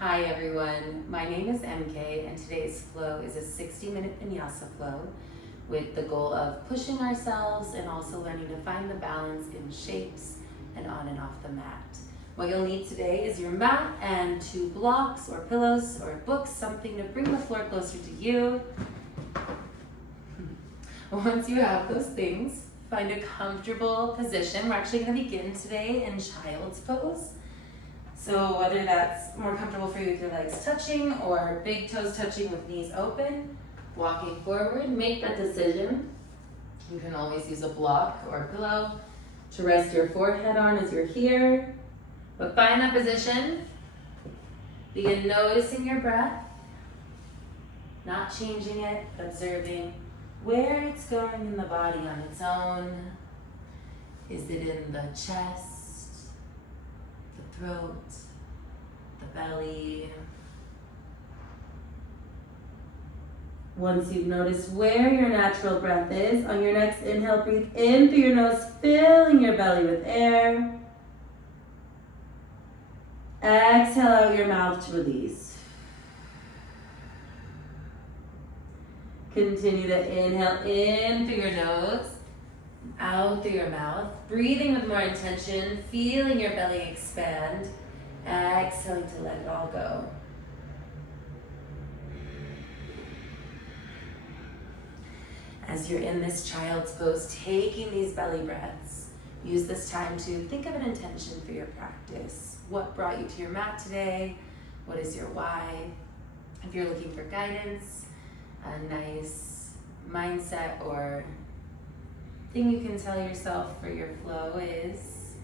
Hi everyone, my name is MK and today's flow is a 60-minute Vinyasa flow with the goal of pushing ourselves and also learning to find the balance in shapes and on and off the mat. What you'll need today is your mat and 2 blocks or pillows or books, something to bring the floor closer to you. Once you have those things, find a comfortable position. We're actually going to begin today in child's pose. So whether that's more comfortable for you with your legs touching or big toes touching with knees open, walking forward, make that decision. You can always use a block or a pillow to rest your forehead on as you're here. But find that position. Begin noticing your breath, not changing it, observing where it's going in the body on its own. Is it in the chest, the throat, the belly? Once you've noticed where your natural breath is, on your next inhale, breathe in through your nose, filling your belly with air. Exhale out your mouth to release. Continue to inhale in through your nose, out through your mouth, breathing with more intention, feeling your belly expand, exhaling to let it all go. As you're in this child's pose, taking these belly breaths, use this time to think of an intention for your practice. What brought you to your mat today? What is your why? If you're looking for guidance, a nice mindset or thing you can tell yourself for your flow is,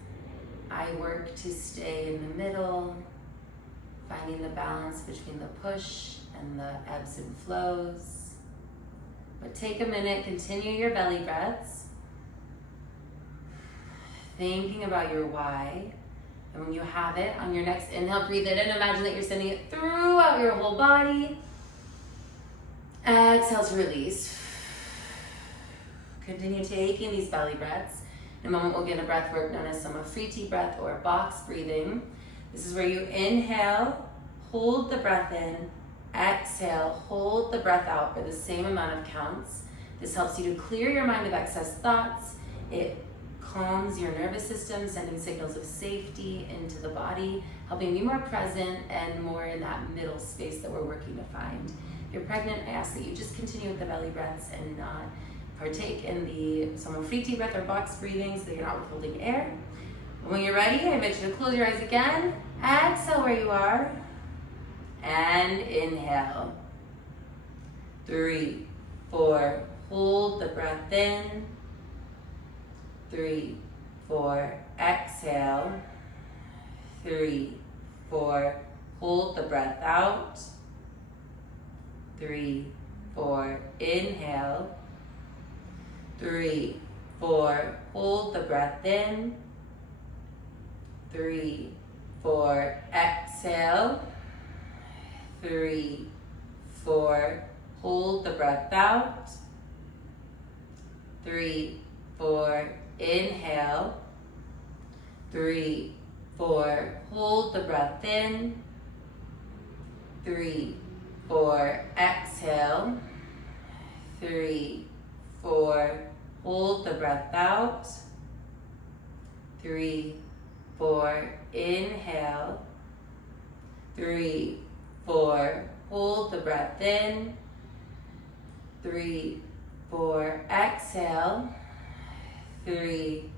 I work to stay in the middle, finding the balance between the push and the ebbs and flows. But take a minute, continue your belly breaths, thinking about your why. And when you have it, on your next inhale, breathe it in. Imagine that you're sending it throughout your whole body. Exhale to release. Continue taking these belly breaths. In a moment, we'll get a breath work known as Supine breath or box breathing. This is where you inhale, hold the breath in, exhale, hold the breath out for the same amount of counts. This helps you to clear your mind of excess thoughts. It calms your nervous system, sending signals of safety into the body, helping you be more present and more in that middle space that we're working to find. If you're pregnant, I ask that you just continue with the belly breaths and not partake in the Supine breath or box breathing so that you're not withholding air. When you're ready, I invite you to close your eyes again. Exhale where you are. And inhale. 3, 4, hold the breath in. 3, 4, exhale. 3, 4, hold the breath out. 3, 4, inhale. 3, 4, hold the breath in. 3, 4, exhale. 3, 4, hold the breath out. 3, 4, inhale. 3, 4, hold the breath in. 3, 4, exhale. 3, 4, hold the breath out. 3, 4, inhale. 3, 4, hold the breath in. 3, 4, exhale. 3,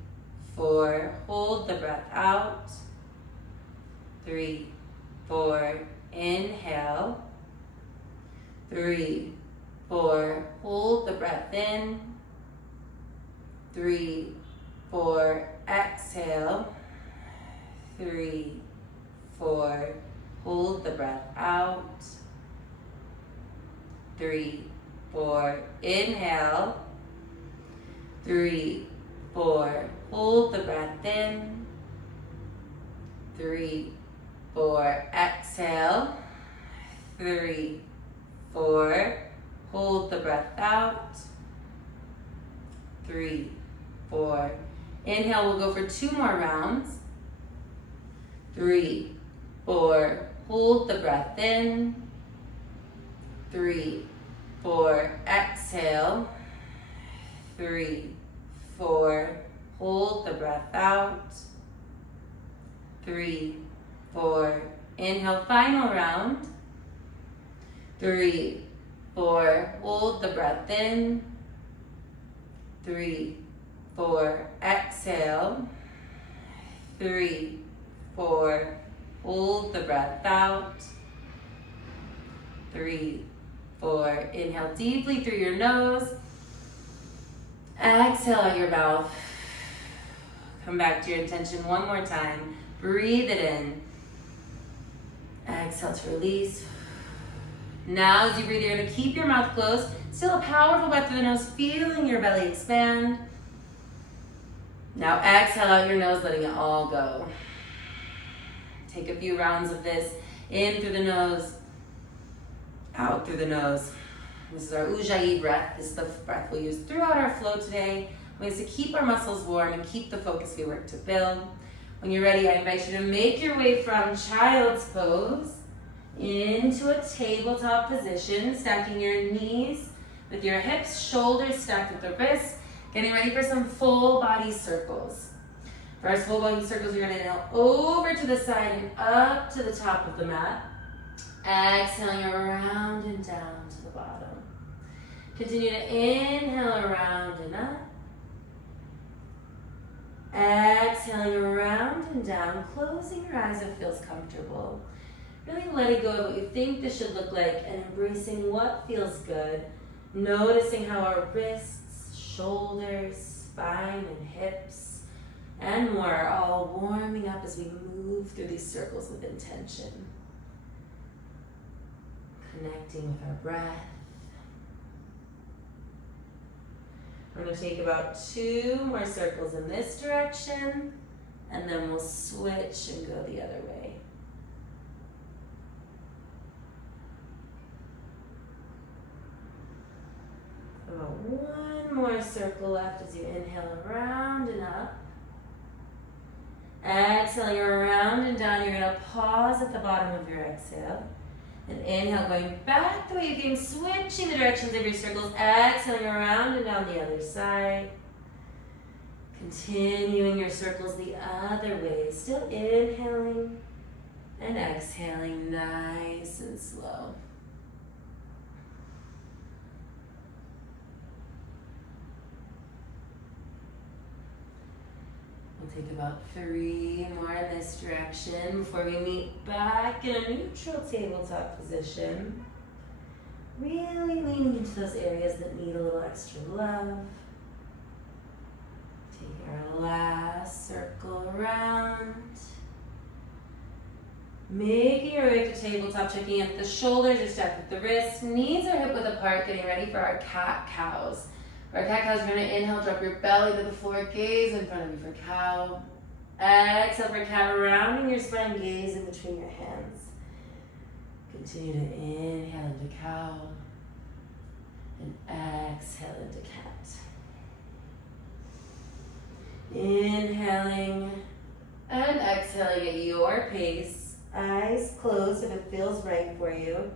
4, hold the breath out. 3, 4, inhale. 3, 4, hold the breath in. 3, 4, exhale. 3, 4, hold the breath out. 3, 4, inhale. 3, 4, hold the breath in. 3, 4, exhale. 3, 4, hold the breath out. 3, 4, inhale, we'll go for 2 more rounds. 3, 4, hold the breath in. 3, 4, exhale. 3, 4, hold the breath out. 3, 4, inhale, final round. 3, 4, hold the breath in. 3, 4, exhale. 3, 4, hold the breath out. 3, 4, inhale deeply through your nose. Exhale out your mouth. Come back to your intention one more time. Breathe it in. Exhale to release. Now as you breathe, you're going to keep your mouth closed. Still a powerful breath through the nose, feeling your belly expand. Now exhale out your nose, letting it all go. Take a few rounds of this. In through the nose, out through the nose. This is our Ujjayi breath. This is the breath we'll use throughout our flow today. Ways to keep our muscles warm and keep the focus we work to build. When you're ready, I invite you to make your way from child's pose into a tabletop position, stacking your knees with your hips, shoulders stacked with the wrists, getting ready for some full body circles. First full body circles, you're going to inhale over to the side and up to the top of the mat. Exhaling around and down to the bottom. Continue to inhale around and up. Exhaling around and down, closing your eyes if it feels comfortable. Really letting go of what you think this should look like and embracing what feels good. Noticing how our wrists, shoulders, spine, and hips, and more are all warming up as we move through these circles with intention. Connecting with our breath. We're going to take about 2 more circles in this direction, and then we'll switch and go the other way. About 1 more circle left as you inhale around and up. Exhaling around and down, you're going to pause at the bottom of your exhale. And inhale, going back the way you came, switching the directions of your circles, exhaling around and down the other side. Continuing your circles the other way, still inhaling and exhaling nice and slow. We'll take about 3 more in this direction before we meet back in a neutral tabletop position. Really leaning into those areas that need a little extra love. Take our last circle around. Making your way to tabletop, checking if the shoulders are stacked with the wrists, knees are hip width apart, getting ready for our cat-cows. For our cat-cows, you're going to inhale, drop your belly to the floor, gaze in front of you for cow. Exhale for cat, rounding your spine, gaze in between your hands. Continue to inhale into cow, and exhale into cat. Inhaling and exhaling at your pace, eyes closed if it feels right for you.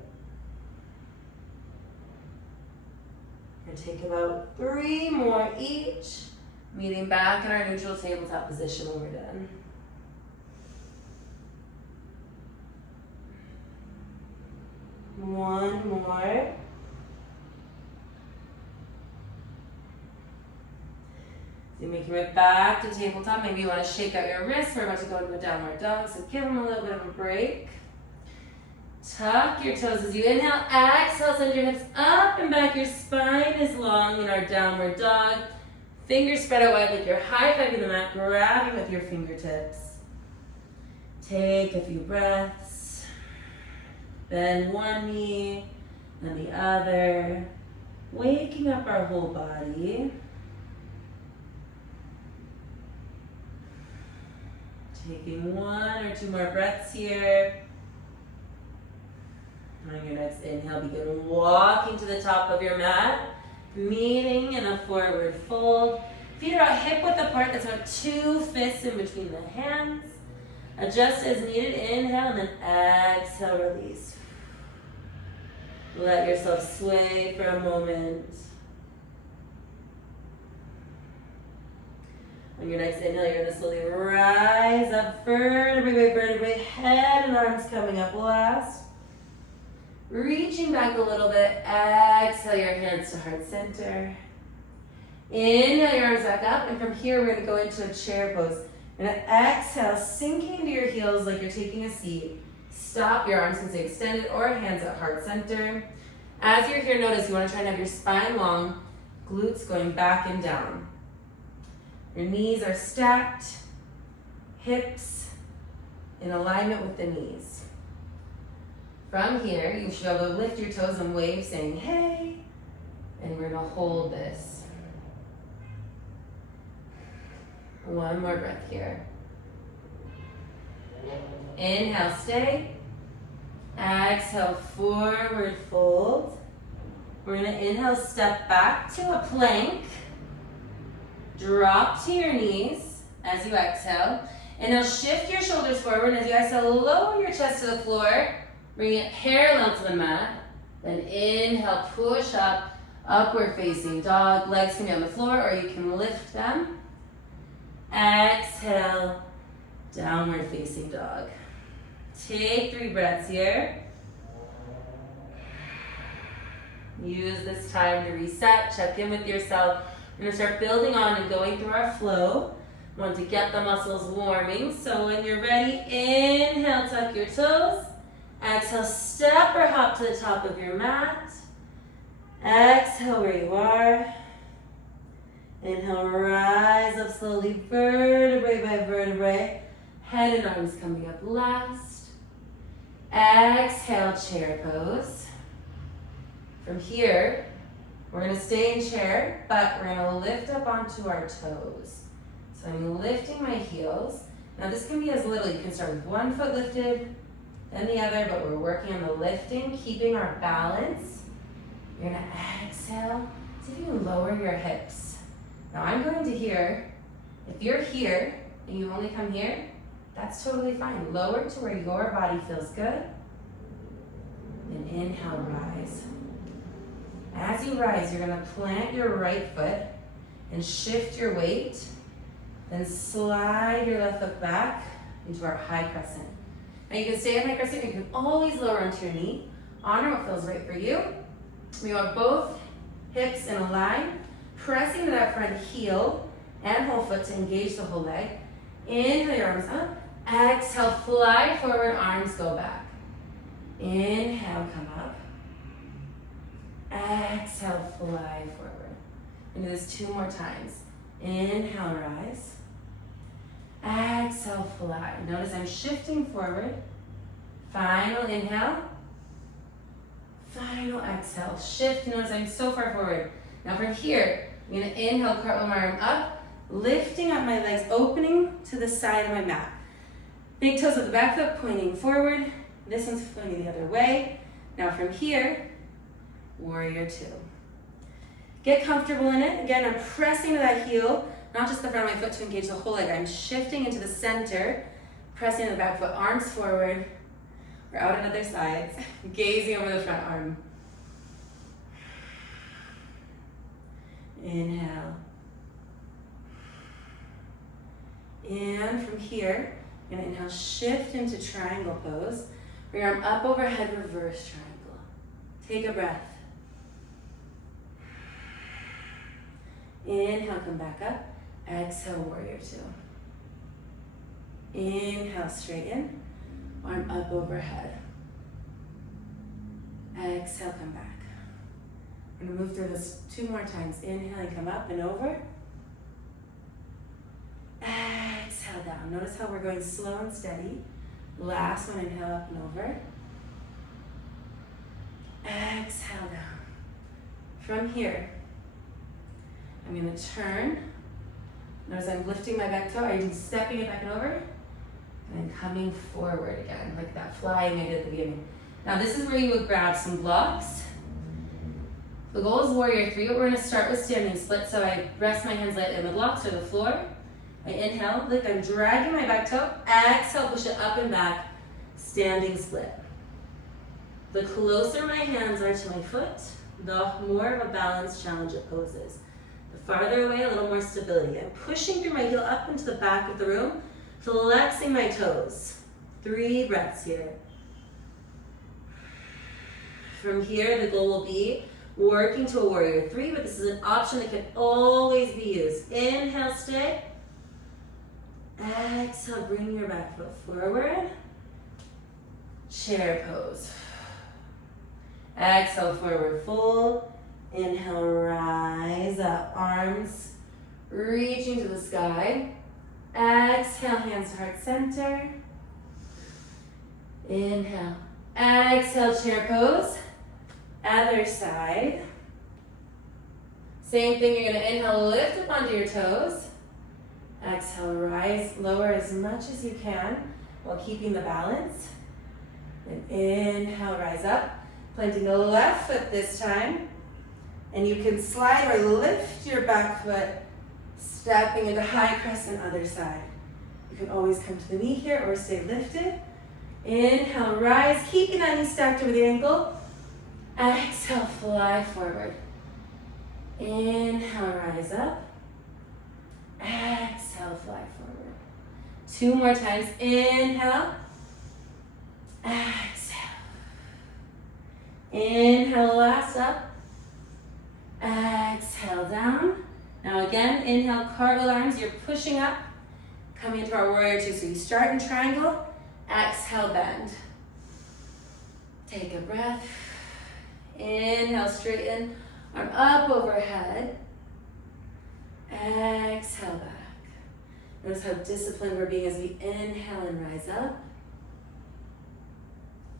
We're going to take about 3 more each, meeting back in our neutral tabletop position when we're done. One more. So you make your way back to tabletop. Maybe you want to shake out your wrists. We're about to go into a downward dog, so give them a little bit of a break. Tuck your toes as you inhale, exhale, send your hips up and back. Your spine is long in our downward dog. Fingers spread out wide like you're high-fiving the mat, grabbing with your fingertips. Take a few breaths. Bend one knee, then the other. Waking up our whole body. Taking 1 or 2 more breaths here. On your next inhale, begin walking to the top of your mat, meeting in a forward fold. Feet are out hip width apart. That's about 2 fists in between the hands. Adjust as needed. Inhale and then exhale, release. Let yourself sway for a moment. On your next inhale, you're going to slowly rise up, vertebrae by vertebrae, head and arms coming up last. Reaching back a little bit, exhale your hands to heart center. Inhale your arms back up, and from here we're going to go into a chair pose. And exhale, sinking into your heels like you're taking a seat. Stop, your arms can stay extended or hands at heart center. As you're here, notice you want to try and have your spine long, glutes going back and down. Your knees are stacked, hips in alignment with the knees. From here, you should be able to lift your toes and wave saying, hey, and we're going to hold this. One more breath here. Inhale, stay. Exhale, forward fold. We're going to inhale, step back to a plank. Drop to your knees as you exhale. And now shift your shoulders forward. As you exhale, lower your chest to the floor. Bring it parallel to the mat. Then inhale, push up, upward facing dog. Legs can be on the floor or you can lift them. Exhale, downward facing dog. Take 3 breaths here. Use this time to reset, check in with yourself. We're gonna start building on and going through our flow. We want to get the muscles warming. So when you're ready, inhale, tuck your toes. Exhale, step or hop to the top of your mat. Exhale where you are. Inhale, rise up slowly, vertebrae by vertebrae. Head and arms coming up last. Exhale, chair pose. From here, we're going to stay in chair, but we're going to lift up onto our toes. So I'm lifting my heels. Now this can be as little, you can start with one foot lifted, then the other, but we're working on the lifting, keeping our balance. You're going to exhale. See if you can lower your hips. Now I'm going to here. If you're here and you only come here, that's totally fine. Lower to where your body feels good. Then inhale, rise. As you rise, you're going to plant your right foot and shift your weight. Then slide your left foot back into our high crescent. Now you can stay in high crescent. You can always lower onto your knee. Honor what feels right for you. We want both hips in a line. Pressing to that front heel and whole foot to engage the whole leg. Inhale your arms up. Exhale, fly forward, arms go back. Inhale, come up. Exhale, fly forward. And do this 2 more times. Inhale, rise. Exhale, fly. Notice I'm shifting forward. Final inhale. Final exhale. Shift. Notice I'm so far forward. Now from here, I'm going to inhale, cartwheel my arm up, lifting up my legs, opening to the side of my mat. Big toes of the back foot pointing forward. This one's pointing the other way. Now from here, warrior 2. Get comfortable in it. Again, I'm pressing to that heel, not just the front of my foot to engage the whole leg. I'm shifting into the center, pressing to the back foot, arms forward. We're out on other sides, gazing over the front arm. Inhale. And from here, I'm going to inhale, shift into triangle pose. Bring your arm up overhead, reverse triangle. Take a breath. Inhale, come back up. Exhale, warrior 2. Inhale, straighten. Arm up overhead. Exhale, come back. We're going to move through this 2 more times. Inhale, come up and over. Exhale down. Notice how we're going slow and steady. Last one, inhale up and over. Exhale down. From here, I'm going to turn. Notice I'm lifting my back toe. I'm stepping it back and over. And then coming forward again, like that flying I did at the beginning. Now this is where you would grab some blocks. The goal is warrior 3. We're going to start with standing split. So I rest my hands lightly on the blocks or the floor. I inhale, lift, I'm dragging my back toe. Exhale, push it up and back, standing split. The closer my hands are to my foot, the more of a balance challenge it poses. The farther away, a little more stability. I'm pushing through my heel up into the back of the room, flexing my toes. 3 breaths here. From here, the goal will be working to a warrior 3, but this is an option that can always be used. Inhale, stay. Exhale, bring your back foot forward. Chair pose. Exhale, forward fold. Inhale, rise up, arms reaching to the sky. Exhale, hands to heart center. Inhale. Exhale, chair pose. Other side. Same thing, you're gonna inhale, lift up onto your toes. Exhale, rise, lower as much as you can while keeping the balance. And inhale, rise up. Planting the left foot this time. And you can slide or lift your back foot, stepping into high crescent other side. You can always come to the knee here or stay lifted. Inhale, rise, keeping that knee stacked over the ankle. Exhale, fly forward. Inhale, rise up. Exhale, fly forward. 2 more times. Inhale. Exhale. Inhale, last up. Exhale, down. Now again, inhale, cartwheel arms. You're pushing up, coming into our warrior 2. So you start in triangle. Exhale, bend. Take a breath. Inhale, straighten. Arm up overhead. Exhale, back. Notice how disciplined we're being as we inhale and rise up.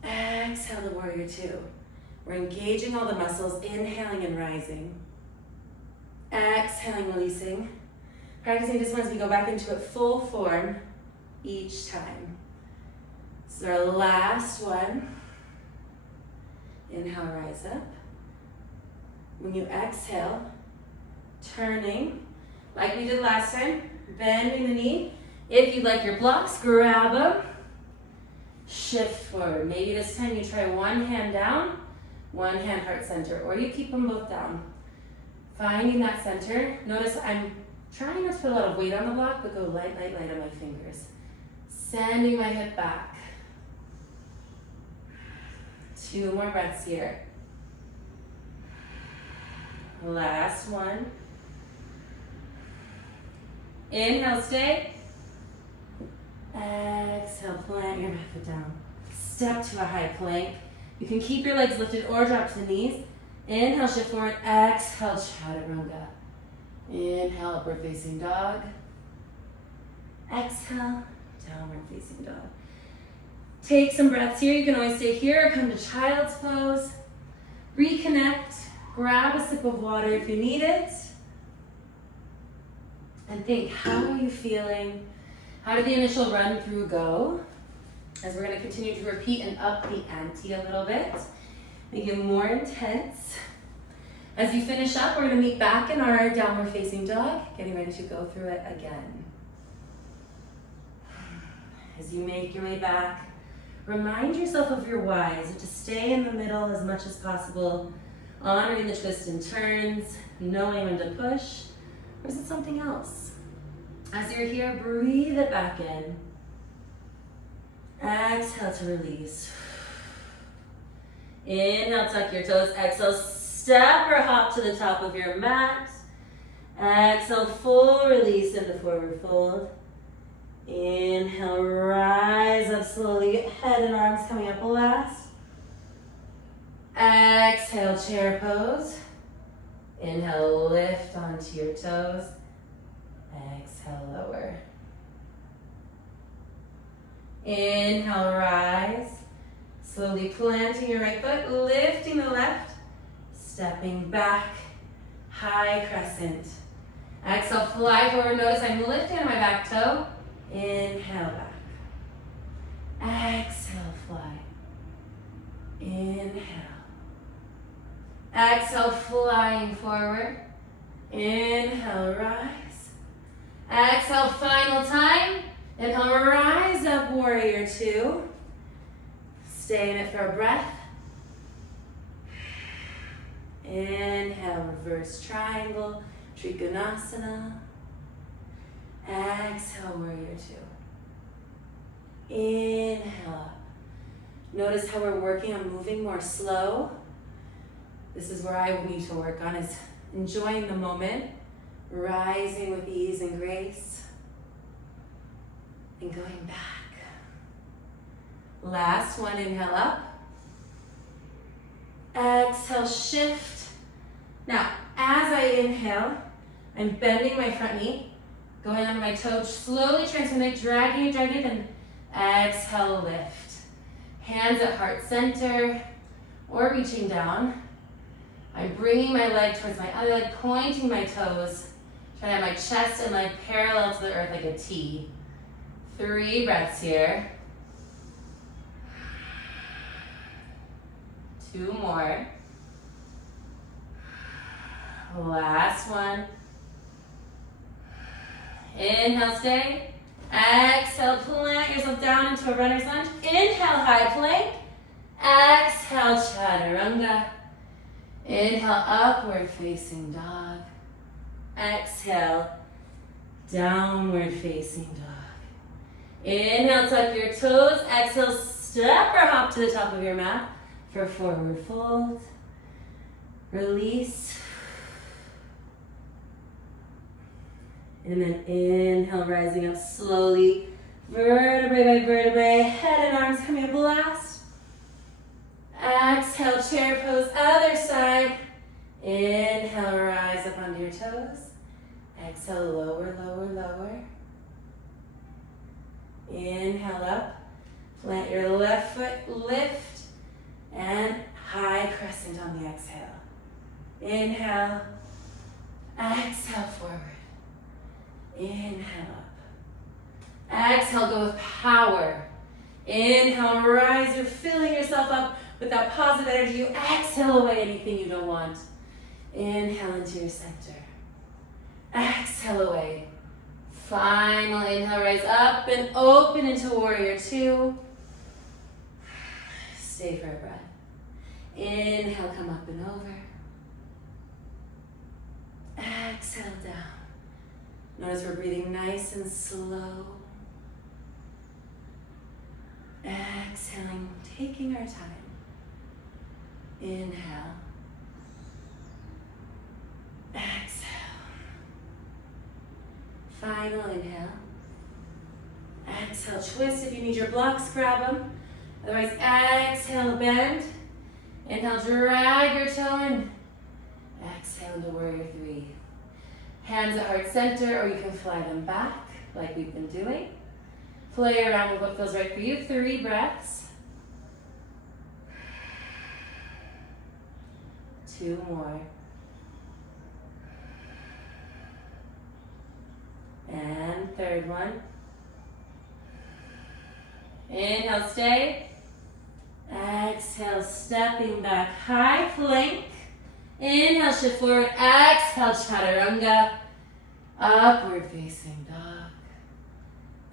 Exhale, the warrior 2. We're engaging all the muscles, inhaling and rising. Exhaling, releasing. Practicing discipline as we go back into it full form each time. This is our last one. Inhale, rise up. When you exhale, turning, like we did last time, bending the knee. If you'd like your blocks, grab them. Shift forward. Maybe this time you try one hand down, one hand heart center, or you keep them both down. Finding that center. Notice I'm trying not to put a lot of weight on the block, but go light, light, light on my fingers. Sending my hip back. 2 more breaths here. Last one. Inhale, stay. Exhale, plant your back foot down. Step to a high plank. You can keep your legs lifted or drop to the knees. Inhale, shift forward. Exhale, chaturanga. Inhale, upward facing dog. Exhale, downward facing dog. Take some breaths here. You can always stay here or come to child's pose. Reconnect. Grab a sip of water if you need it. And think, how are you feeling? How did the initial run through go? As we're going to continue to repeat and up the ante a little bit. Make it more intense. As you finish up, we're going to meet back in our downward facing dog, getting ready to go through it again. As you make your way back, remind yourself of your whys, to stay in the middle as much as possible, honoring the twists and turns, knowing when to push, or is it something else? As you're here, breathe it back in. Exhale to release. Inhale, tuck your toes. Exhale, step or hop to the top of your mat. Exhale, full release into forward fold. Inhale, rise up slowly, head and arms coming up last. Exhale, chair pose. Inhale, lift onto your toes. Exhale, lower. Inhale, rise. Slowly planting your right foot, lifting the left, stepping back, high crescent. Exhale, fly forward. Notice I'm lifting on my back toe. Inhale, back. Exhale, fly. Inhale. Exhale, flying forward. Inhale, rise. Exhale, final time. Inhale, rise up, warrior two. Stay in it for a breath. Inhale, reverse triangle, Trikonasana. Exhale, warrior two. Inhale up. Notice how we're working on moving more slow. This is where I need to work on, is enjoying the moment, rising with ease and grace, and going back. Last one, inhale up. Exhale, shift. Now, as I inhale, I'm bending my front knee, going on my toe, slowly transferring it, dragging it, then exhale, lift. Hands at heart center, or reaching down. I'm bringing my leg towards my other leg, pointing my toes, trying to have my chest and leg parallel to the earth like a T. 3 breaths here. 2 more. Last one. Inhale, stay. Exhale, plant yourself down into a runner's lunge. Inhale, high plank. Exhale, chaturanga. Inhale, upward facing dog. Exhale, downward facing dog. Inhale, tuck your toes. Exhale, step or hop to the top of your mat for forward fold. Release. And then inhale, rising up slowly. Vertebrae by vertebrae, head and arms coming up last. Exhale, chair pose, other side. Inhale, rise up onto your toes. Exhale, lower, lower, lower. Inhale up. Plant your left foot, lift, and high crescent on the exhale. Inhale, exhale, forward. Inhale up. Exhale, go with power. Inhale, rise. You're filling yourself up with that positive energy. You exhale away anything you don't want. Inhale into your center. Exhale away. Final inhale, rise up and open into warrior two. Stay for a breath. Inhale, come up and over. Exhale down. Notice we're breathing nice and slow. Exhaling, taking our time. Inhale. Exhale. Final inhale. Exhale, twist. If you need your blocks, grab them. Otherwise, exhale, bend. Inhale, drag your toe in. Exhale into warrior three. Hands at heart center, or you can fly them back like we've been doing. Play around with what feels right for you. 3 breaths. 2 more. And third one. Inhale, stay. Exhale, stepping back, high plank. Inhale, shift forward. Exhale, chaturanga. Upward facing dog.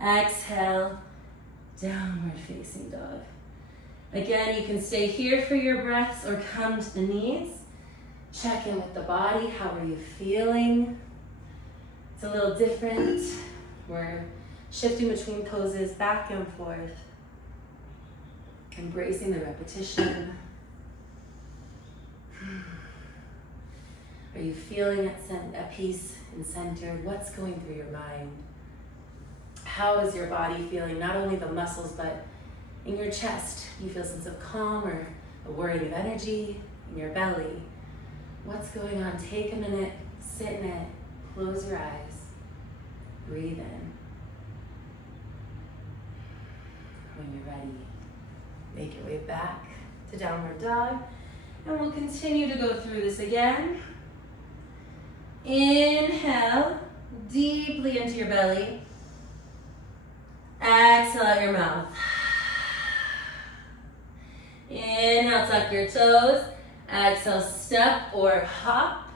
Exhale, downward facing dog. Again, you can stay here for your breaths or come to the knees. Check in with the body. How are you feeling? It's a little different. We're shifting between poses back and forth. Embracing the repetition. Are you feeling at peace and centered? What's going through your mind? How is your body feeling? Not only the muscles, but in your chest. You feel a sense of calm or a whirring of energy in your belly. What's going on? Take a minute, sit in it, close your eyes, breathe in. When you're ready, make your way back to downward dog. And we'll continue to go through this again. Inhale deeply into your belly. Exhale out your mouth. Inhale, tuck your toes. Exhale, step or hop.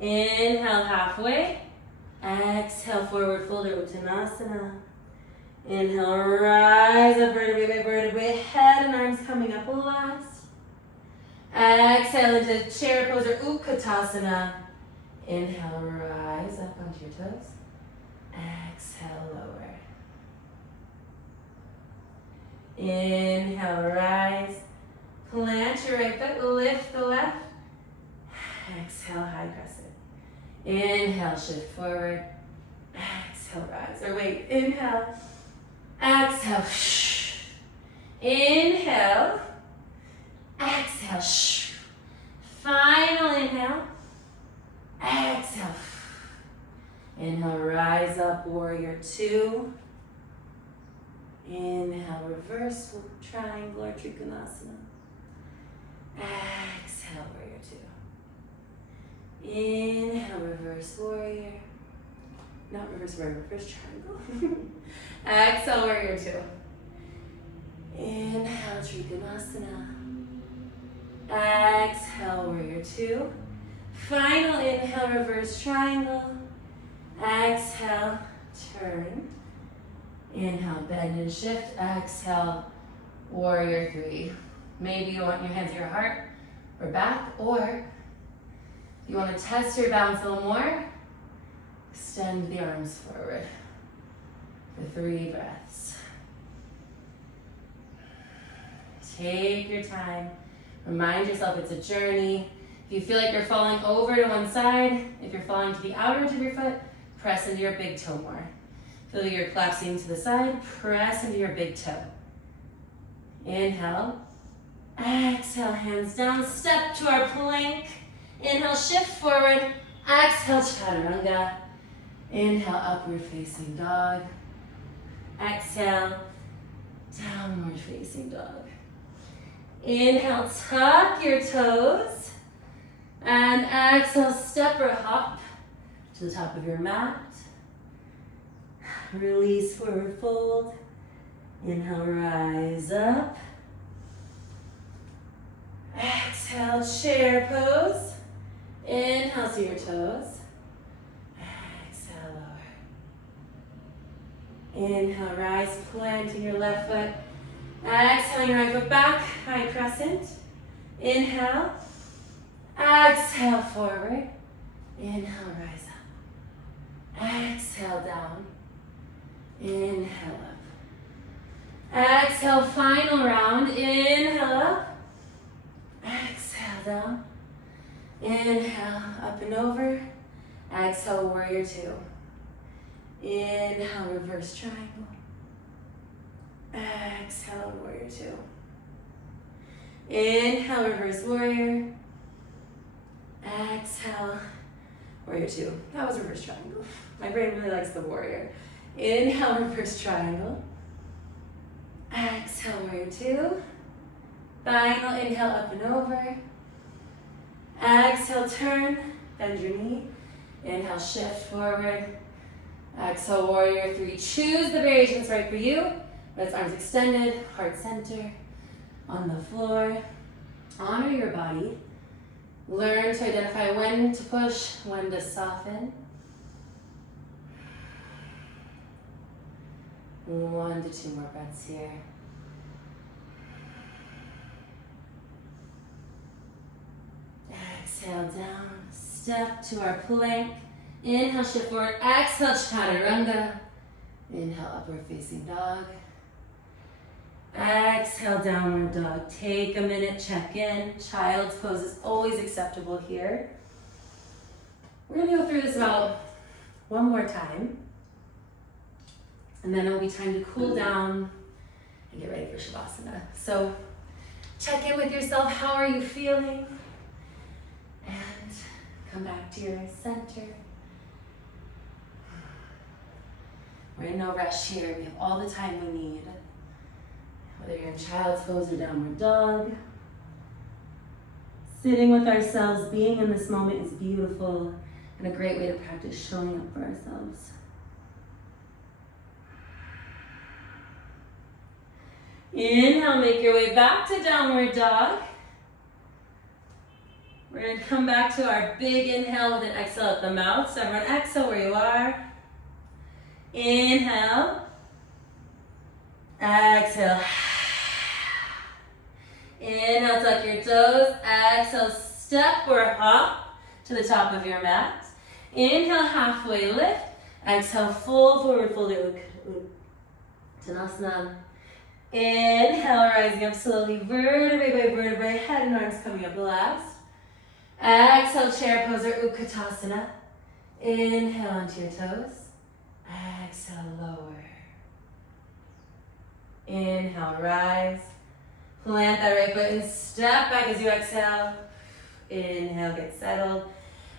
Inhale, halfway. Exhale, forward fold or Uttanasana. Inhale, rise up vertebrae by vertebrae, head and arms coming up last. Exhale into chair pose or Utkatasana. Inhale, rise up onto your toes. Exhale, lower. Inhale, rise. Plant your right foot, lift the left. Exhale, high crescent. Inhale, shift forward. Exhale, rise. Or wait, inhale. Exhale. Inhale. Exhale. Final inhale. Exhale. Inhale, rise up, warrior two. Inhale, reverse triangle or trikonasana. Exhale, warrior two. Inhale, reverse warrior. Not reverse warrior, reverse triangle. Exhale, warrior two. Inhale, trikonasana. Exhale, warrior two. Final inhale, reverse triangle. Exhale, turn. Inhale, bend and shift. Exhale, warrior three. Maybe you want your hands at your heart or back, or you want to test your balance a little more. Extend the arms forward for 3 breaths. Take your time. Remind yourself it's a journey. If you feel like you're falling over to one side, if you're falling to the outer edge of your foot, press into your big toe more. Feel like you're collapsing to the side, press into your big toe. Inhale. Exhale, hands down, step to our plank. Inhale, shift forward. Exhale, chaturanga. Inhale, upward facing dog. Exhale, downward facing dog. Inhale, tuck your toes. And exhale, step or hop to the top of your mat. Release, forward fold. Inhale, rise up. Exhale, chair pose. Inhale to your toes. Exhale, lower. Inhale, rise, planting your left foot. Exhale, your right foot back, high crescent. Inhale. Exhale, forward. Inhale, rise up. Exhale, down. Inhale up. Exhale, final round. Inhale up. Exhale down. Inhale, up and over. Exhale, warrior two. Inhale, reverse triangle. Exhale, warrior two. Inhale, reverse warrior. Exhale, warrior two. That was reverse triangle. My brain really likes the warrior. Inhale, reverse triangle. Exhale, warrior two. Final inhale, up and over. Exhale, turn, bend your knee. Inhale, shift forward. Exhale, warrior three. Choose the variation that's right for you. Let's arms extended, heart center, on the floor. Honor your body. Learn to identify when to push, when to soften. 1 to 2 more breaths here. Exhale down, step to our plank. Inhale, shift forward. Exhale, chaturanga. Inhale, upward facing dog. Exhale, downward dog. Take a minute, check in. Child's pose is always acceptable here. We're gonna go through this about 1 more time. And then it'll be time to cool down and get ready for Savasana. So check in with yourself. How are you feeling? And come back to your center. We're in no rush here. We have all the time we need. Whether you're in child's pose or downward dog. Sitting with ourselves, being in this moment is beautiful and a great way to practice showing up for ourselves. Inhale, make your way back to downward dog. We're gonna come back to our big inhale with an exhale at the mouth. So everyone exhale where you are. Inhale. Exhale. Inhale, tuck your toes. Exhale, step or hop to the top of your mat. Inhale, halfway lift. Exhale, full forward fold Uttanasana. Inhale, rising up slowly, vertebrae by vertebrae, head and arms coming up last. Exhale, chair pose or Utkatasana. Inhale onto your toes. Exhale, lower. Inhale, rise. Plant that right foot and step back as you exhale. Inhale, get settled.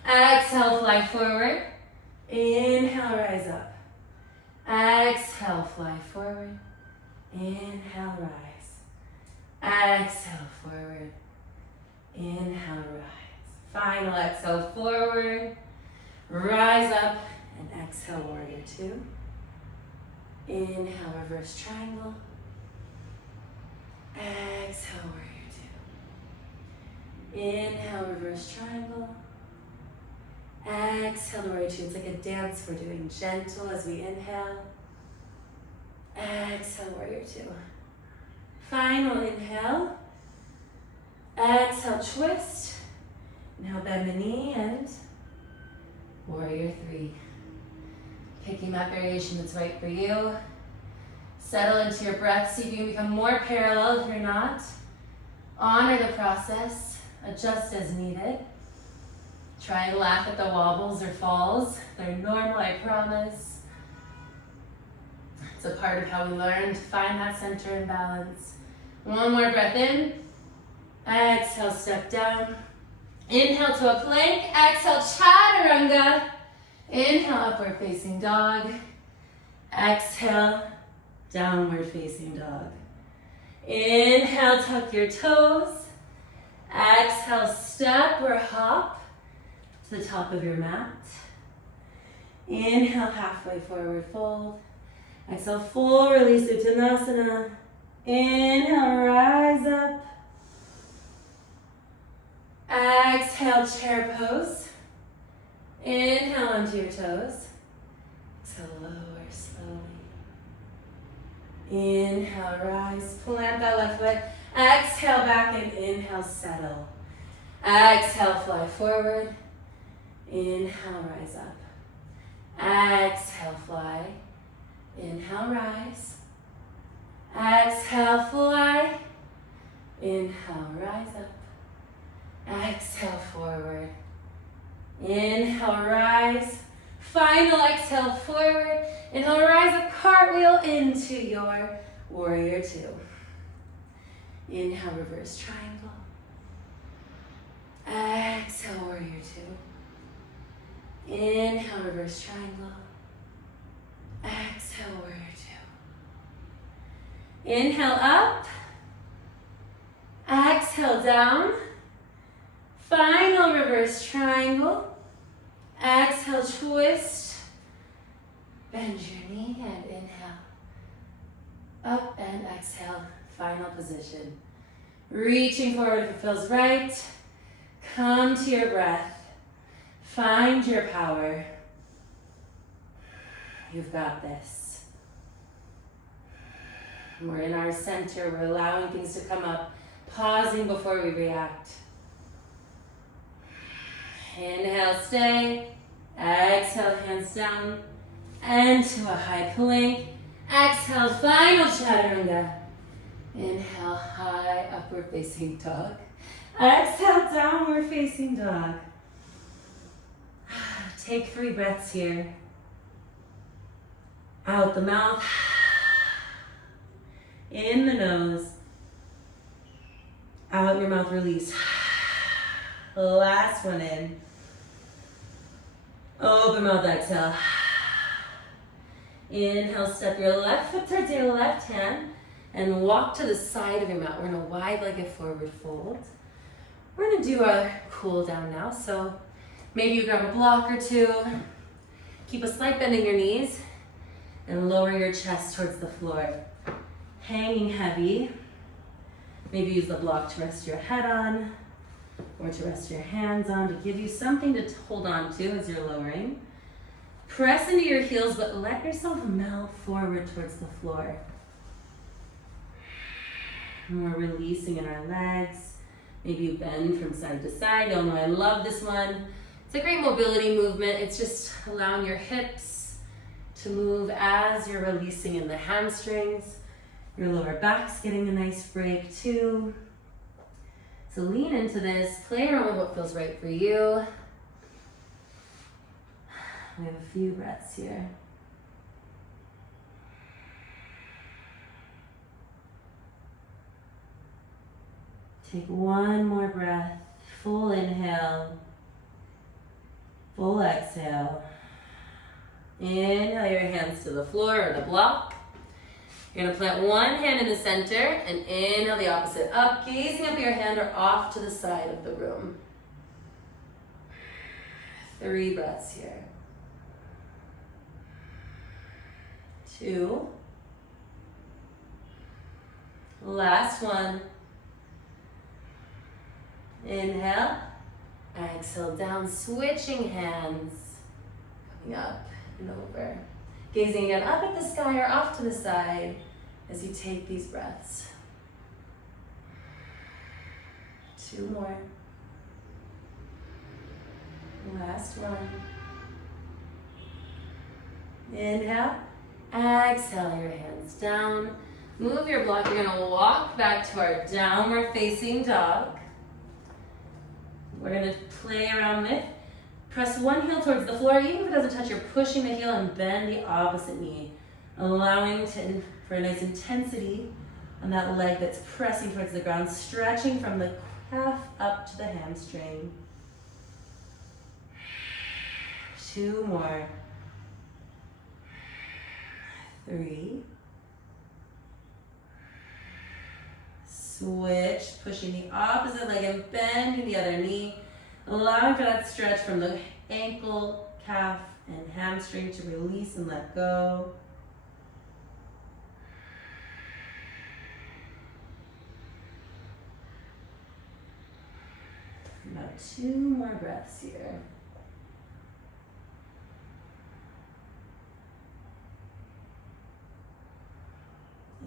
Exhale, fly forward. Inhale, rise up. Exhale, fly forward. Inhale, rise. Exhale, forward. Inhale, rise. Final exhale, forward. Rise up and exhale, warrior two. Inhale, reverse triangle. Exhale, warrior two. Inhale, reverse triangle. Exhale, warrior two. It's like a dance we're doing. Gentle as we inhale. Exhale, warrior two. Final inhale. Exhale, twist. Now bend the knee and warrior three. Picking that variation that's right for you. Settle into your breath. See if you can become more parallel if you're not. Honor the process. Adjust as needed. Try and laugh at the wobbles or falls. They're normal, I promise. It's a part of how we learn to find that center and balance. One more breath in. Exhale, step down. Inhale to a plank. Exhale, chaturanga. Inhale, upward facing dog. Exhale, downward facing dog. Inhale, tuck your toes. Exhale, step or hop to the top of your mat. Inhale, halfway forward fold. Exhale, full release Uttanasana. Inhale, rise up. Exhale, chair pose. Inhale onto your toes. Exhale, lower slowly. Inhale, rise. Plant that left foot. Exhale, back and inhale, settle. Exhale, fly forward. Inhale, rise up. Exhale, fly. Inhale, rise. Exhale, fly. Inhale, rise up. Exhale, forward. Inhale, rise. Final exhale, forward. Inhale, rise a cartwheel into your warrior two. Inhale, reverse triangle. Exhale, warrior two. Inhale, reverse triangle. Exhale, warrior two. Inhale, up. Exhale, down. Final reverse triangle. Exhale, twist. Bend your knee and inhale. Up and exhale. Final position. Reaching forward if it feels right. Come to your breath. Find your power. You've got this. We're in our center. We're allowing things to come up. Pausing before we react. Inhale, stay. Exhale, hands down. And to a high plank. Exhale, final chaturanga. Inhale, high upward facing dog. Exhale, downward facing dog. Take 3 breaths here. Out the mouth. In the nose. Out your mouth, release. Last one in. Open mouth, exhale. Inhale, step your left foot towards your left hand and walk to the side of your mat. We're in a wide-legged forward fold. We're gonna do a cool down now. So maybe you grab a block or two. Keep a slight bend in your knees and lower your chest towards the floor. Hanging heavy. Maybe use the block to rest your head on. or to rest your hands on to give you something to hold on to as you're lowering. Press into your heels, but let yourself melt forward towards the floor. And we're releasing in our legs. Maybe you bend from side to side. You'll know I love this one. It's a great mobility movement. It's just allowing your hips to move as you're releasing in the hamstrings. Your lower back's getting a nice break too. So lean into this. Play around with what feels right for you. We have a few breaths here. Take one more breath. Full inhale. Full exhale. Inhale your hands to the floor or the block. You're gonna plant one hand in the center and inhale the opposite up, gazing up your hand or off to the side of the room. 3 breaths here. 2. Last one. Inhale. Exhale down, switching hands. Coming up and over. Gazing again up at the sky or off to the side as you take these breaths. 2 more. Last one. Inhale. Exhale your hands down. Move your block. You're going to walk back to our downward facing dog. We're going to play around with. Press one heel towards the floor. Even if it doesn't touch, you're pushing the heel and bend the opposite knee. Allowing for a nice intensity on that leg that's pressing towards the ground. Stretching from the calf up to the hamstring. 2 more. 3. Switch, pushing the opposite leg and bending the other knee. Allowing for that stretch from the ankle, calf, and hamstring to release and let go. About 2 more breaths here.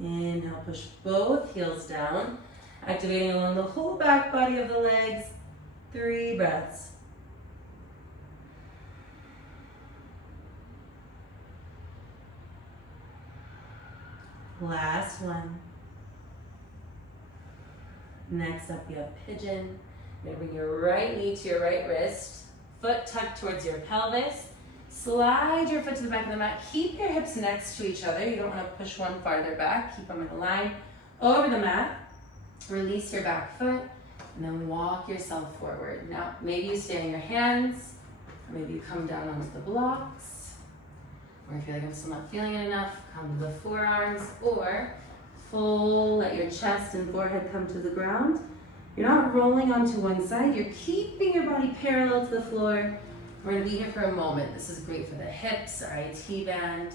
Inhale, push both heels down, activating along the whole back body of the legs. 3 breaths. Last one. Next up, you have pigeon. You're gonna bring your right knee to your right wrist, foot tucked towards your pelvis. Slide your foot to the back of the mat. Keep your hips next to each other. You don't want to push one farther back. Keep them in a line over the mat. Release your back foot and then walk yourself forward. Now, maybe you stay on your hands, or maybe you come down onto the blocks. Or if you're like, I'm still not feeling it enough, come to the forearms, or full, let your chest and forehead come to the ground. You're not rolling onto one side. You're keeping your body parallel to the floor. We're going to be here for a moment. This is great for the hips, our IT band.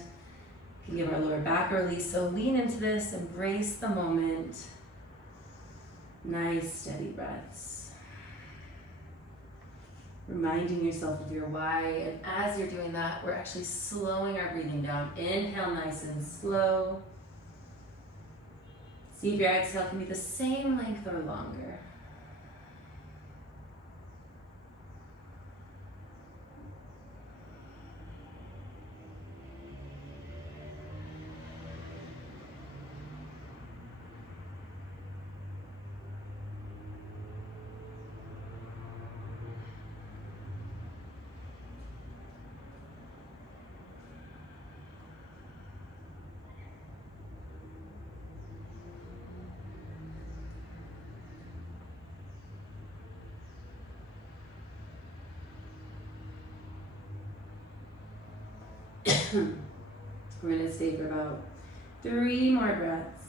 You can give our lower back a release. So lean into this, embrace the moment. Nice, steady breaths. Reminding yourself of your why. And as you're doing that, we're actually slowing our breathing down. Inhale nice and slow. See if your exhale can be the same length or longer. We're going to stay for about 3 more breaths.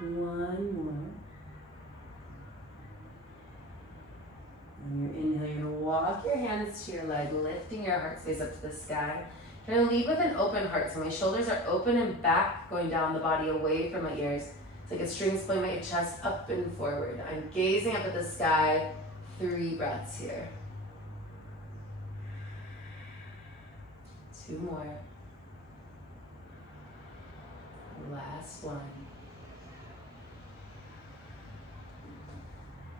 One more. And your inhale, you're going to walk your hands to your leg, lifting your heart space up to the sky. I'm gonna lead with an open heart. So my shoulders are open and back, going down the body away from my ears. It's like a string's pulling my chest up and forward. I'm gazing up at the sky. 3 breaths here. 2 more. Last one.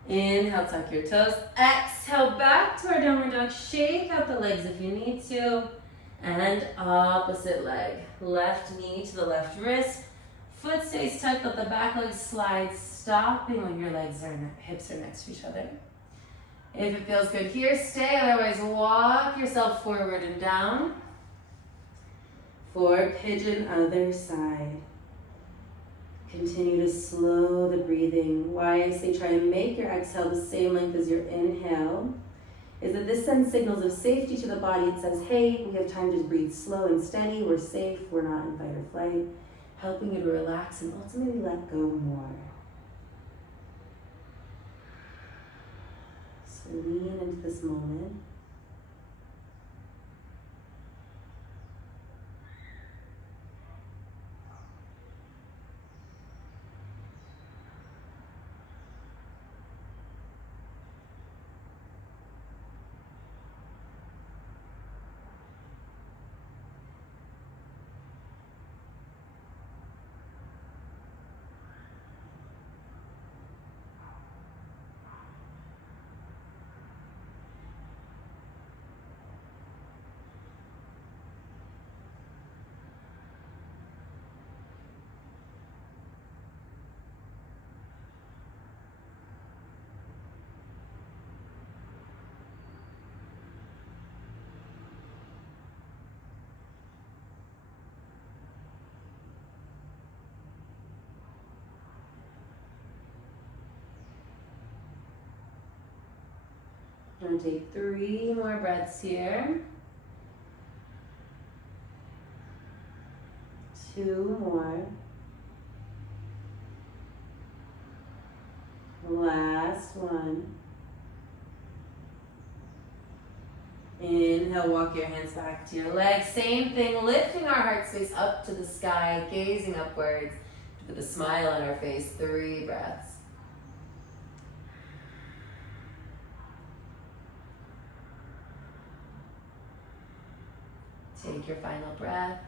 Inhale, tuck your toes. Exhale, back to our downward dog. Shake out the legs if you need to. And opposite leg. Left knee to the left wrist. Foot stays tucked, let the back leg slide, stopping when your hips are next to each other. If it feels good here, stay. Otherwise, walk yourself forward and down. For pigeon, other side. Continue to slow the breathing. Why I say try and make your exhale the same length as your inhale is that this sends signals of safety to the body. It says, hey, we have time to breathe slow and steady. We're safe. We're not in fight or flight. Helping you to relax and ultimately let go more. So lean into this moment. I'm going to take 3 more breaths here. 2 more. Last one. Inhale, walk your hands back to your legs. Same thing, lifting our heart space up to the sky, gazing upwards with a smile on our face. 3 breaths. Take your final breath.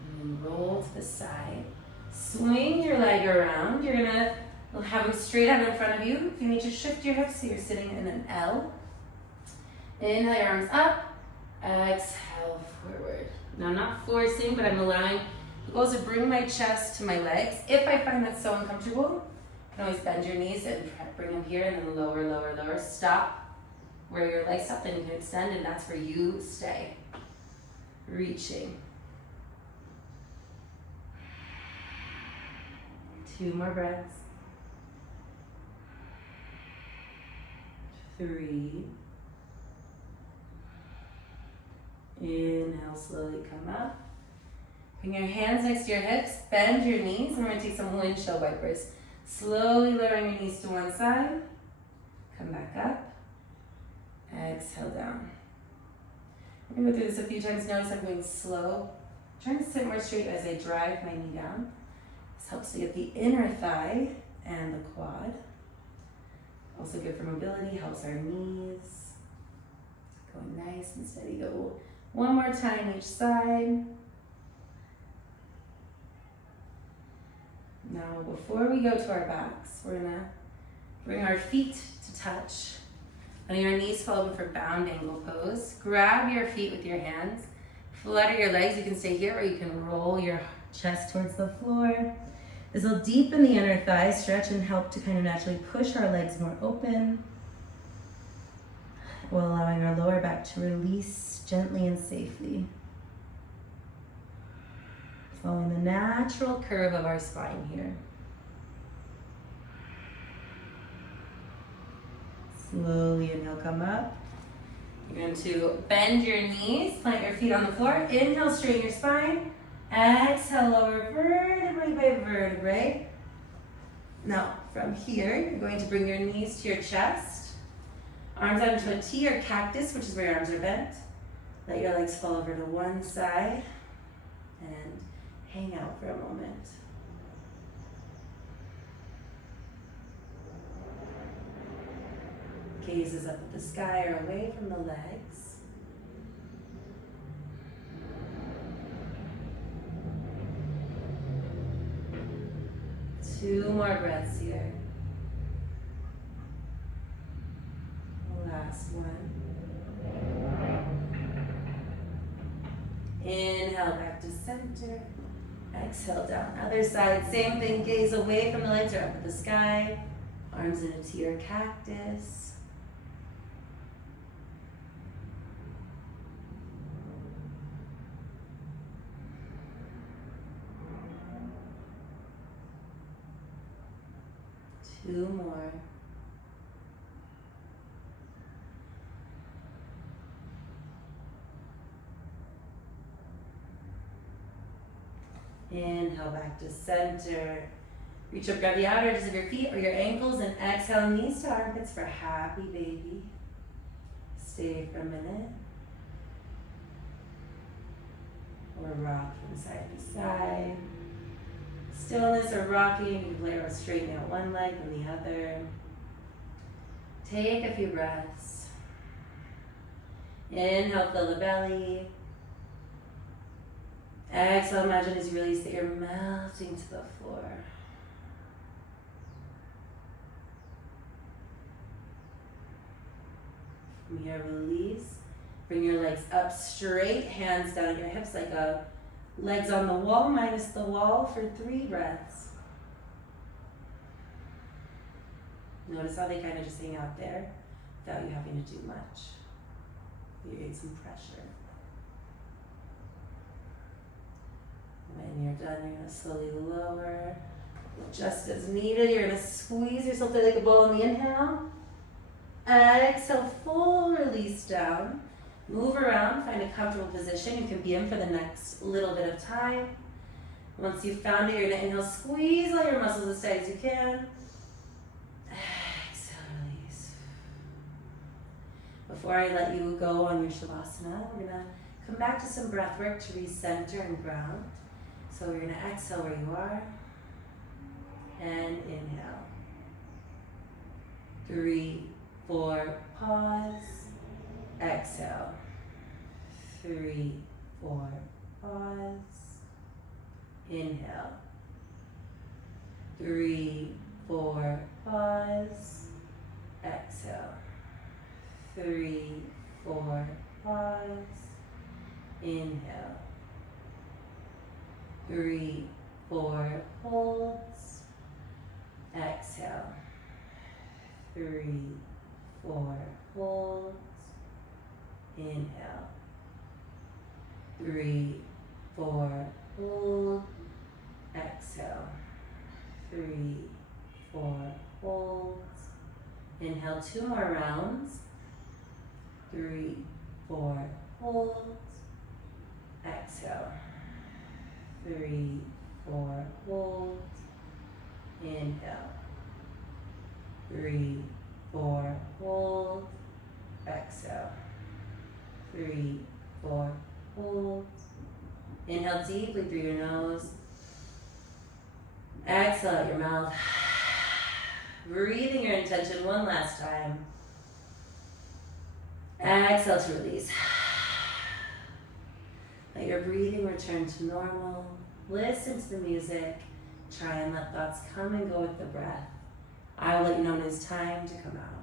And then roll to the side. Swing your leg around. You're gonna have them straight out in front of you. If you need to shift your hips so you're sitting in an L. Inhale your arms up. Exhale forward. Now I'm not forcing, but I'm allowing the goal is to bring my chest to my legs. If I find that so uncomfortable, you can always bend your knees and bring them here and then lower, lower, lower. Stop where your legs stop, then you can extend, and that's where you stay. Reaching. 2 more breaths. 3. Inhale, slowly come up. Bring your hands next to your hips, bend your knees, and we're going to take some windshield wipers. Slowly lowering your knees to one side. Come back up. Exhale down. I'm going to go through this a few times. Notice I'm going slow. I'm trying to sit more straight as I drive my knee down. This helps to get the inner thigh and the quad. Also good for mobility, helps our knees. Going nice and steady. Go one more time each side. Now before we go to our backs, we're going to bring our feet to touch. Letting your knees fall open for bound angle pose. Grab your feet with your hands. Flutter your legs. You can stay here or you can roll your chest towards the floor. This will deepen the inner thigh, stretch, and help to kind of naturally push our legs more open while allowing our lower back to release gently and safely. Following the natural curve of our spine here. Slowly inhale, come up. You're going to bend your knees, plant your feet on the floor. Inhale, straighten your spine. Exhale, lower vertebrae by vertebrae. Now, from here, you're going to bring your knees to your chest. Arms out into a T or cactus, which is where your arms are bent. Let your legs fall over to one side and hang out for a moment. Gazes up at the sky or away from the legs. Two more breaths here. Last one. Inhale back to center. Exhale down. Other side, same thing. Gaze away from the legs or up at the sky. Arms in a T or cactus. Two more. Inhale back to center. Reach up, grab the outer edges of your feet or your ankles, and exhale, knees to armpits for happy baby. Stay for a minute. Or rock from side to side. Stillness or rocking, you can play or straighten out one leg and the other. Take a few breaths. Inhale, fill the belly. Exhale, imagine as you release that you're melting to the floor. From here, release. Bring your legs up straight, hands down at your hips like a legs on the wall minus the wall for 3 breaths. Notice how they kind of just hang out there without you having to do much. You get some pressure. When you're done, you're going to slowly lower. Just as needed, you're going to squeeze yourself tight like a ball on the inhale. Exhale, full release down. Move around, find a comfortable position you can be in for the next little bit of time. Once you've found it, you're going to inhale, squeeze all your muscles as tight as you can. Exhale, release. Before I let you go on your Savasana, we're going to come back to some breath work to recenter and ground. So we're going to exhale where you are and inhale. 3, 4, pause. Exhale. 3, 4, pause. Inhale. 3, 4, pause. Exhale. 3, 4, pause. Inhale. 3, 4, holds. Exhale. 3, 4, holds. Inhale. 3, 4, hold. Exhale. 3, 4, holds. Inhale 2 more rounds. 3, 4, holds. Exhale. 3, 4, holds. Inhale. 3, 4, hold. Exhale. 3, 4, hold. Inhale deeply through your nose. Exhale out your mouth. Breathing your intention one last time. Exhale to release. Let your breathing return to normal. Listen to the music. Try and let thoughts come and go with the breath. I will let you know when it's time to come out.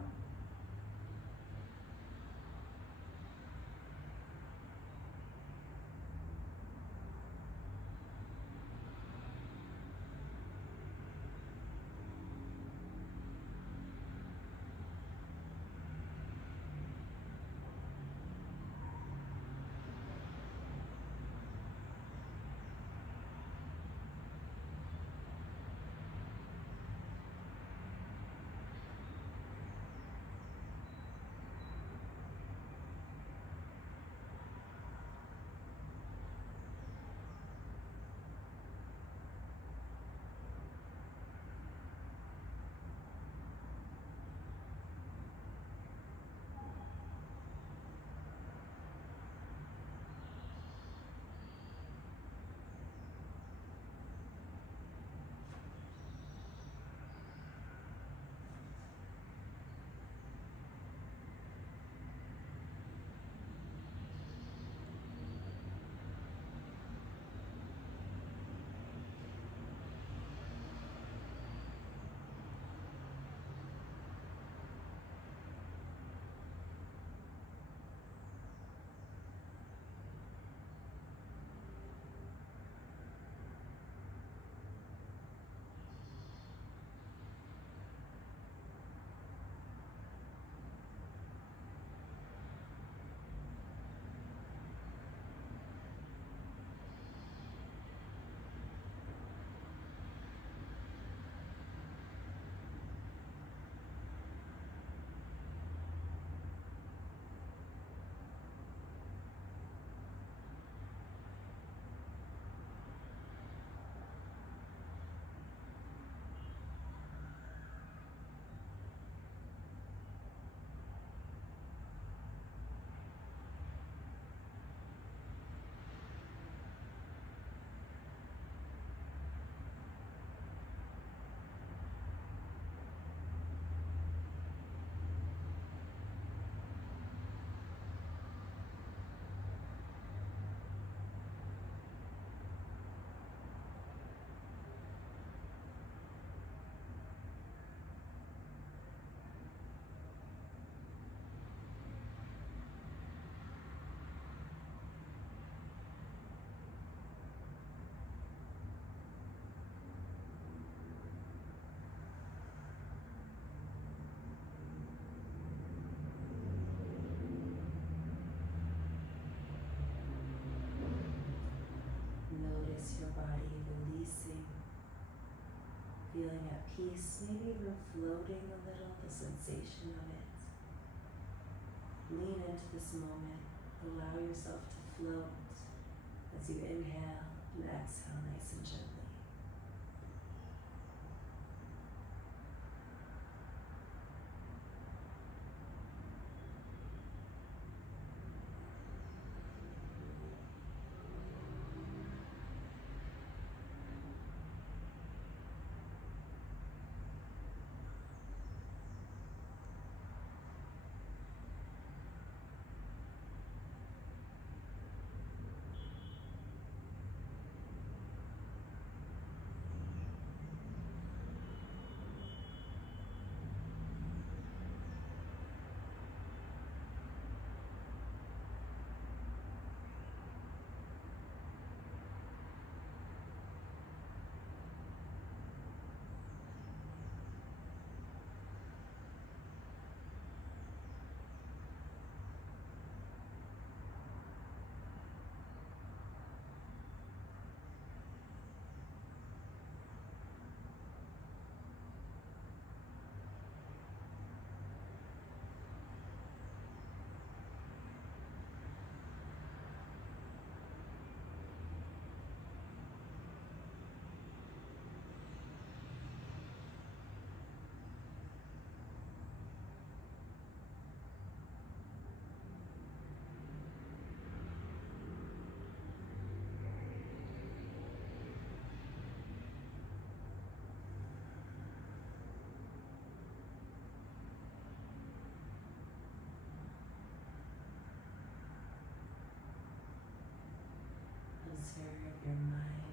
peace, maybe even floating a little, the sensation of it. Lean into this moment. Allow yourself to float as you inhale and exhale nice and gently. Observe your mind.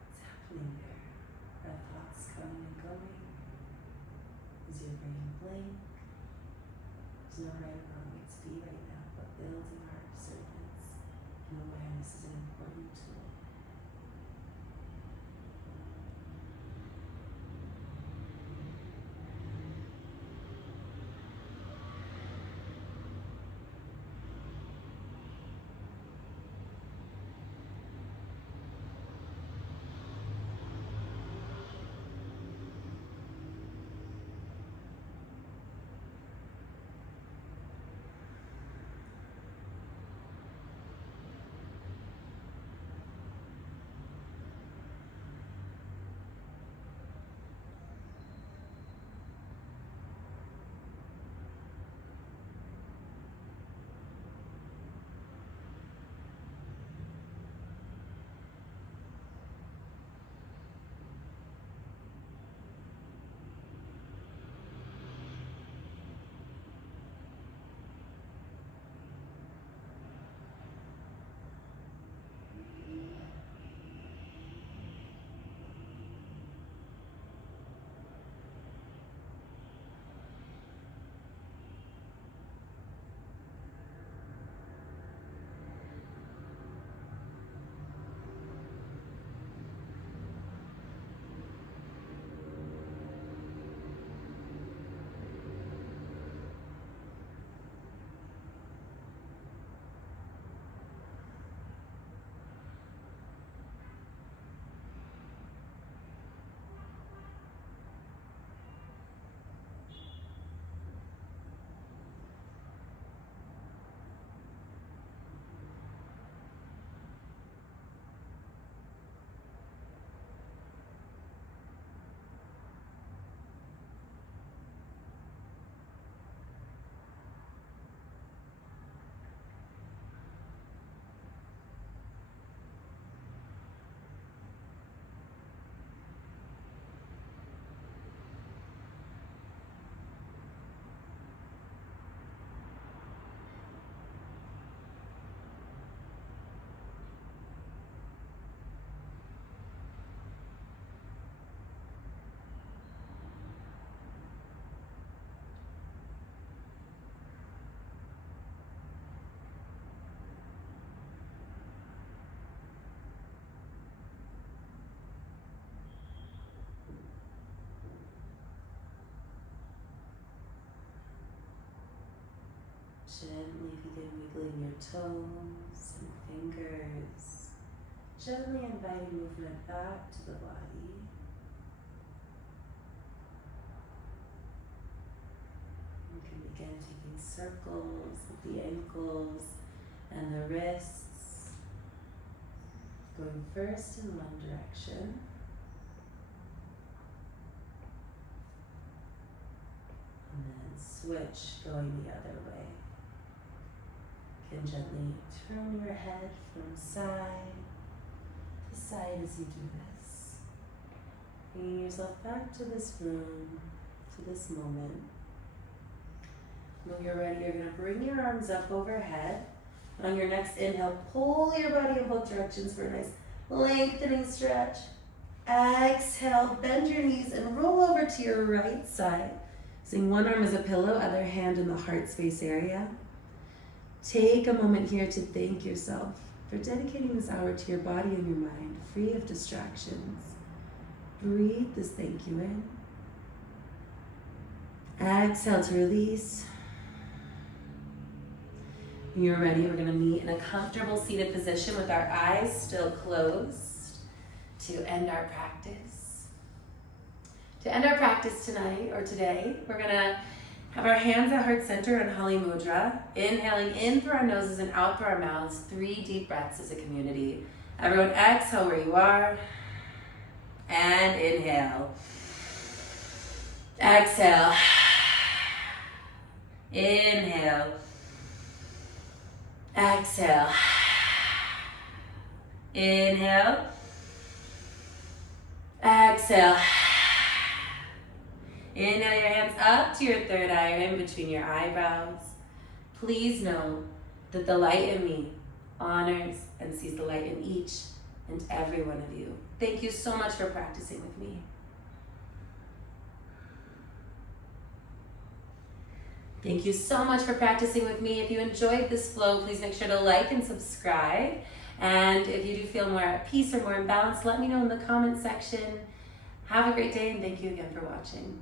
What's happening there? Are thoughts coming and going? Is your brain blank? There's no right or wrong way to be right now, but building our observance and awareness is an important tool. Gently begin wiggling your toes and fingers. Gently inviting movement back to the body. Again, taking circles with the ankles and the wrists. Going first in one direction. And then switch, going the other way. You can gently turn your head from side to side as you do this. Bringing yourself back to this room, to this moment. When you're ready, you're going to bring your arms up overhead. On your next inhale, pull your body in both directions for a nice lengthening stretch. Exhale, bend your knees and roll over to your right side. Using one arm as a pillow, other hand in the heart space area. Take a moment here to thank yourself for dedicating this hour to your body and your mind, free of distractions. Breathe this thank you in. Exhale to release. When you're ready, we're going to meet in a comfortable seated position with our eyes still closed to end our practice. To end our practice tonight or today, we're going to have our hands at heart center in Hali Mudra, inhaling in through our noses and out through our mouths, 3 deep breaths as a community. Everyone exhale where you are, and inhale. Exhale. Inhale. Exhale. Inhale. Exhale. Inhale your hands up to your third eye or in between your eyebrows. Please know that the light in me honors and sees the light in each and every one of you. Thank you so much for practicing with me. Thank you so much for practicing with me. If you enjoyed this flow, please make sure to like and subscribe. And if you do feel more at peace or more in balance, let me know in the comment section. Have a great day and thank you again for watching.